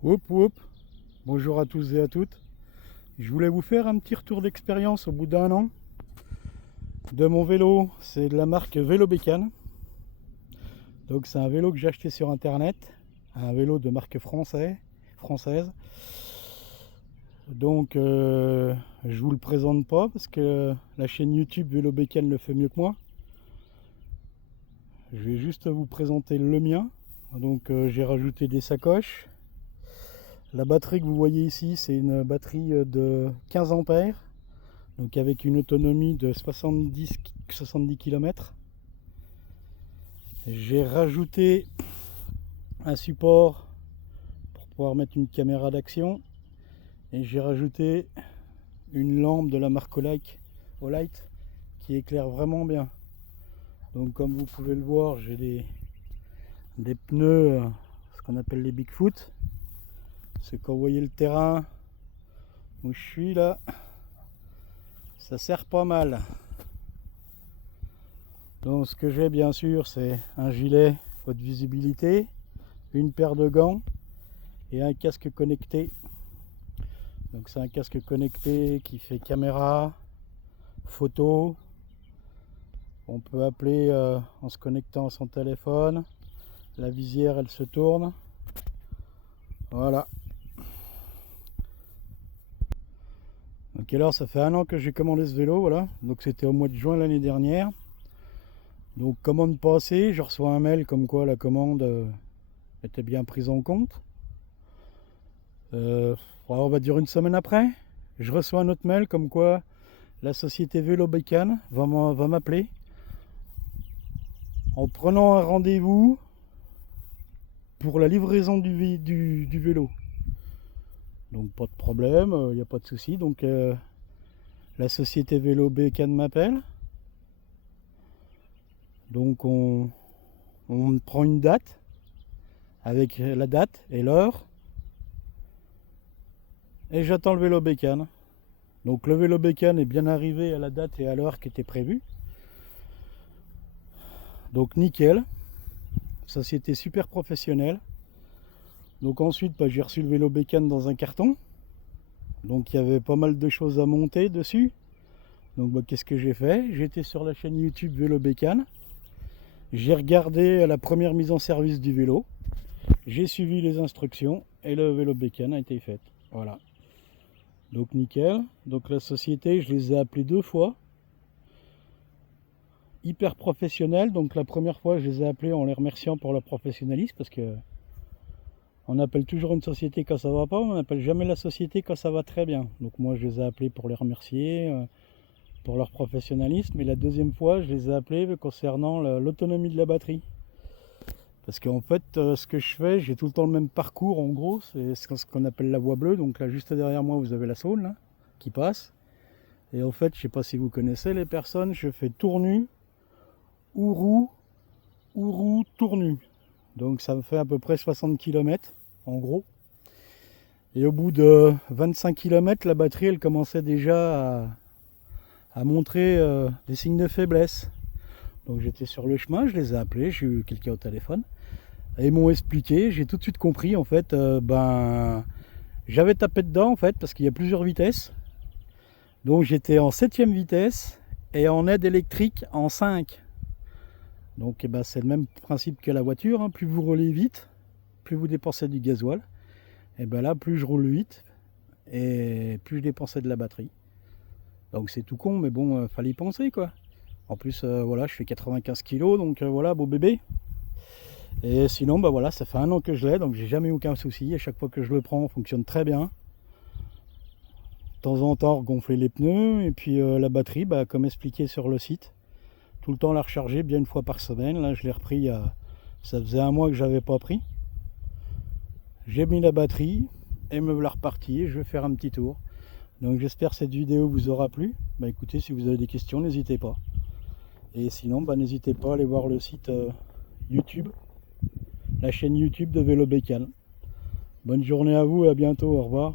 Whoop whoop, bonjour à tous et à toutes. Je voulais vous faire un petit retour d'expérience au bout d'un an de mon vélo. C'est de la marque Vélo Bécane. Donc c'est un vélo que j'ai acheté sur internet, un vélo de marque française. Donc je vous le présente pas parce que la chaîne YouTube Vélo Bécane le fait mieux que moi. Je vais juste vous présenter le mien. Donc j'ai rajouté des sacoches. La batterie que vous voyez ici, c'est une batterie de 15 ampères, donc avec une autonomie de 70 km. J'ai rajouté un support pour pouvoir mettre une caméra d'action et j'ai rajouté une lampe de la marque Olight qui éclaire vraiment bien. Donc comme vous pouvez le voir, j'ai des pneus, ce qu'on appelle les Bigfoot. C'est quand vous voyez le terrain où je suis là, ça sert pas mal. Donc ce que j'ai bien sûr, c'est un gilet haute visibilité, une paire de gants et un casque connecté. Donc c'est un casque connecté qui fait caméra, photo. On peut appeler en se connectant à son téléphone. La visière elle se tourne. Voilà. Donc alors ça fait un an que j'ai commandé ce vélo, voilà. Donc c'était au mois de juin l'année dernière. Donc commande passée, je reçois un mail comme quoi la commande était bien prise en compte. On va dire une semaine après, je reçois un autre mail comme quoi la société Vélo Bécane va m'appeler en prenant un rendez-vous pour la livraison du vélo. Donc pas de problème, il n'y a pas de souci. Donc la société Vélo Bécane m'appelle. Donc on prend une date avec la date et l'heure et j'attends le vélo Bécane. Donc le vélo Bécane est bien arrivé à la date et à l'heure qui était prévue. Donc nickel, société super professionnelle. Donc ensuite j'ai reçu le vélo Bécane dans un carton. Donc il y avait pas mal de choses à monter dessus. Donc qu'est-ce que j'ai fait? J'étais sur la chaîne YouTube Vélo Bécane. J'ai regardé la première mise en service du vélo. J'ai suivi les instructions et le vélo Bécane a été fait. Voilà. Donc nickel. Donc la société, je les ai appelés 2 fois. Hyper professionnels. Donc la première fois, je les ai appelés en les remerciant pour leur professionnalisme parce que on appelle toujours une société quand ça va pas, on n'appelle jamais la société quand ça va très bien. Donc moi, je les ai appelés pour les remercier pour leur professionnalisme. Et la deuxième fois, je les ai appelés concernant l'autonomie de la batterie. Parce qu'en fait, ce que je fais, j'ai tout le temps le même parcours en gros, c'est ce qu'on appelle la voie bleue. Donc là, juste derrière moi, vous avez la Saône là, qui passe. Et en fait, je ne sais pas si vous connaissez les personnes, je fais tour nu, ou roue, tour nu. Donc ça me fait à peu près 60 km en gros. Et au bout de 25 km, la batterie, elle commençait déjà à montrer des signes de faiblesse. Donc j'étais sur le chemin, je les ai appelés, j'ai eu quelqu'un au téléphone. Et ils m'ont expliqué, j'ai tout de suite compris en fait, j'avais tapé dedans en fait parce qu'il y a plusieurs vitesses. Donc j'étais en 7ème vitesse et en aide électrique en 5. Donc c'est le même principe que la voiture, hein. Plus vous roulez vite, plus vous dépensez du gasoil. Et là plus je roule vite et plus je dépensais de la batterie. Donc c'est tout con mais bon, fallait y penser quoi. En plus voilà, je fais 95 kg donc voilà, beau bébé. Et sinon voilà, ça fait un an que je l'ai, donc j'ai jamais eu aucun souci. À chaque fois que je le prends, on fonctionne très bien. De temps en temps, gonfler les pneus. Et puis la batterie, comme expliqué sur le site, tout le temps la recharger bien une fois par semaine. Là, je l'ai repris, ça faisait un mois que j'avais pas pris. J'ai mis la batterie et me voilà reparti. Et je vais faire un petit tour. Donc j'espère que cette vidéo vous aura plu. Écoutez, si vous avez des questions, n'hésitez pas. Et sinon, n'hésitez pas à aller voir le site YouTube, la chaîne YouTube de Vélo Bécane. Bonne journée à vous et à bientôt, au revoir.